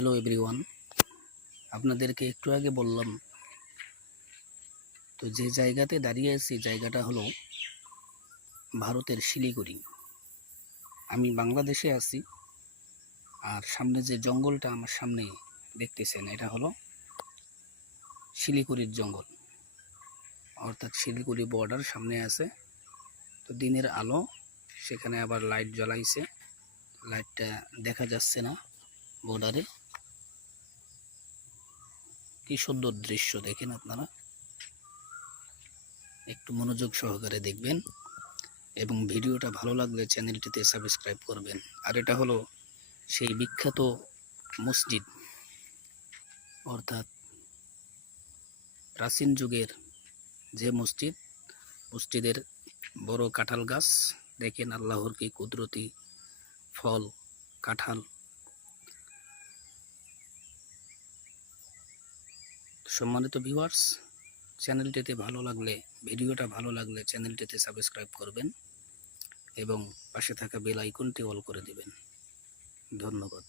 Hello everyone, আপনাদেরকে একটু আগে বললাম তো যে জায়গাতে দাঁড়িয়ে আছি জায়গাটা হলো ভারতের শিলিগুড়ি। আমি বাংলাদেশে আছি, আর সামনে যে জঙ্গলটা আমার সামনে দেখতেছেন এটা হলো শিলিগুড়ির জঙ্গল, অর্থাৎ শিলিগুড়ি বর্ডার সামনে আছে। তো দিনের আলো, সেখানে আবার লাইট জ্বলাইছে, লাইটটা দেখা যাচ্ছে না বর্ডারে। কি সুন্দর দৃশ্য দেখেন আপনারা, একটু মনোযোগ সহকারে দেখবেন এবং ভিডিওটা ভালো লাগলে চ্যানেলটিতে সাবস্ক্রাইব করবেন। আর এটা হলো সেই বিখ্যাত মসজিদ, অর্থাৎ প্রাচীন যুগের যে মসজিদের বড় কাঁঠাল গাছ দেখেন, আল্লাহর কি কুদরতি ফল কাঁঠাল। সম্মানিত ভিউয়ার্স, চ্যানেলটিতে ভালো লাগলে ভিডিওটা ভালো লাগলে চ্যানেলটিতে সাবস্ক্রাইব করবেন এবং পাশে থাকা বেল আইকনটি অল করে দিবেন। ধন্যবাদ।